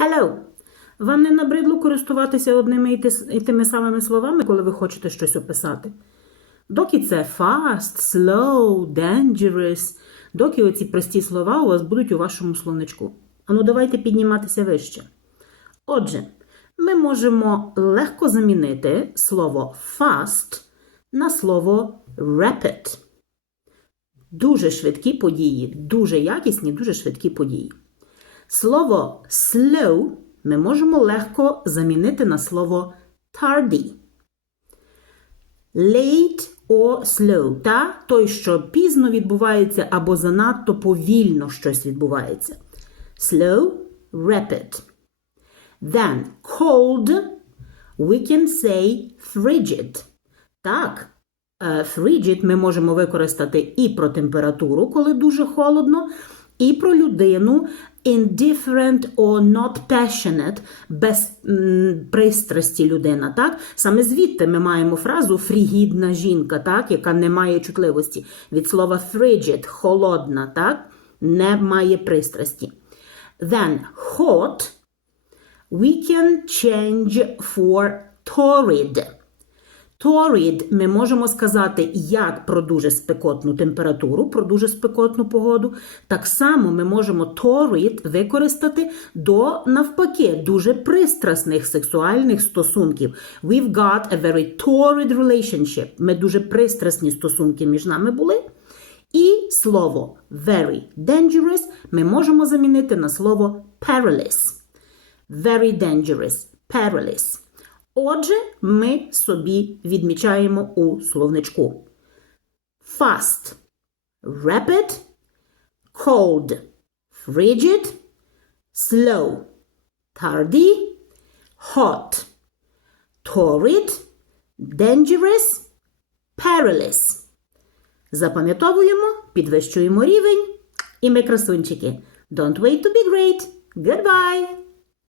Hello. Вам не набридло користуватися одними і тими самими словами, коли ви хочете щось описати? Доки це fast, slow, dangerous, доки оці прості слова у вас будуть у вашому словничку. Ану, давайте підніматися вище. Отже, ми можемо легко замінити слово fast на слово rapid. Дуже швидкі події, дуже якісні, дуже швидкі події. Слово slow ми можемо легко замінити на слово tardy. Late or slow, та той, що пізно відбувається або занадто повільно щось відбувається. Slow, rapid. Then cold, we can say frigid. Так, е, frigid ми можемо використати і про температуру, коли дуже холодно, і про людину indifferent or not passionate, без м, пристрасті людина. Так? Саме звідти ми маємо фразу фрігідна жінка, так? яка не має чутливості. Від слова frigid, холодна, так? не має пристрасті. Then hot we can change for torrid. Torrid ми можемо сказати як про дуже спекотну температуру, про дуже спекотну погоду. Так само ми можемо torrid використати до навпаки дуже пристрасних сексуальних стосунків. We've got a very torrid relationship. Ми дуже пристрасні стосунки між нами були. І слово very dangerous ми можемо замінити на слово perilous. Very dangerous, perilous. Отже, ми собі відмічаємо у словничку. Fast, rapid, cold, frigid, slow, tardy, hot, torrid, dangerous, perilous. Запам'ятовуємо, підвищуємо рівень, і ми красунчики. Don't wait to be great. Goodbye!